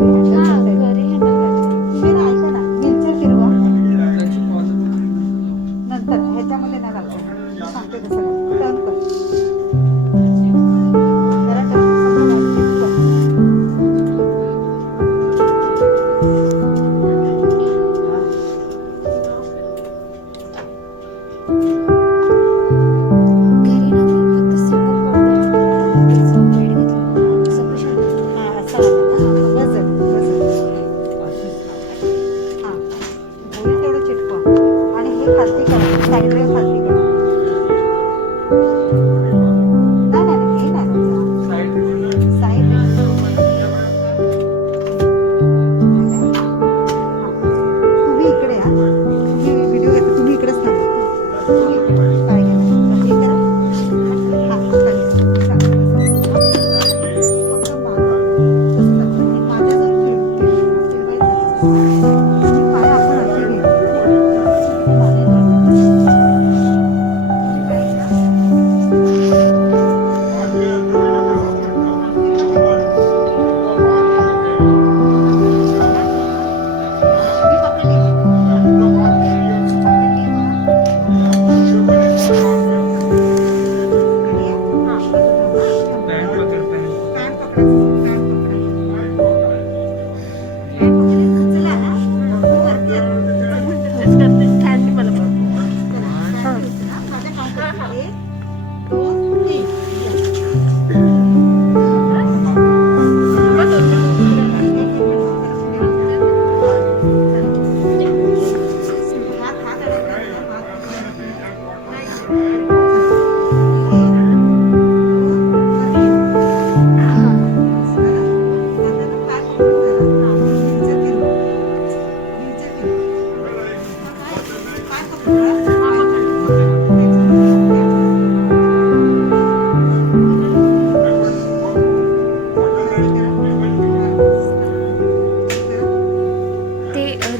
Bye. 没有换。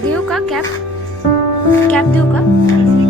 देऊ का cab cab देऊ का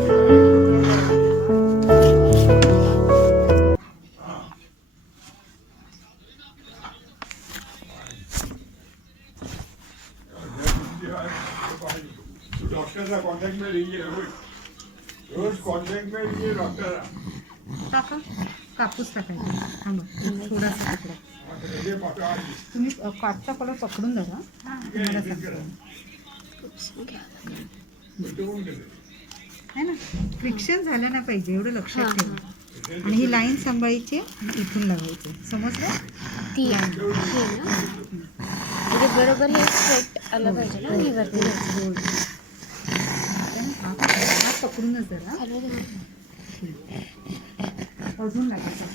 कापूस टाकायचा. थोडासा तुकडा. तुम्ही कापचा कलर पकडून धरा. तुम्हाला ना? फ्रिक्शन झालं ना पाहिजे एवढं लक्षात ठेवा. आणि ही लाईन सांभाळायची इथून लावायची. समजलं? ती म्हणजे बरोबर हे सेट आलं पाहिजे ना हे वरती हात पकडूनच जरा अजून? लागायचं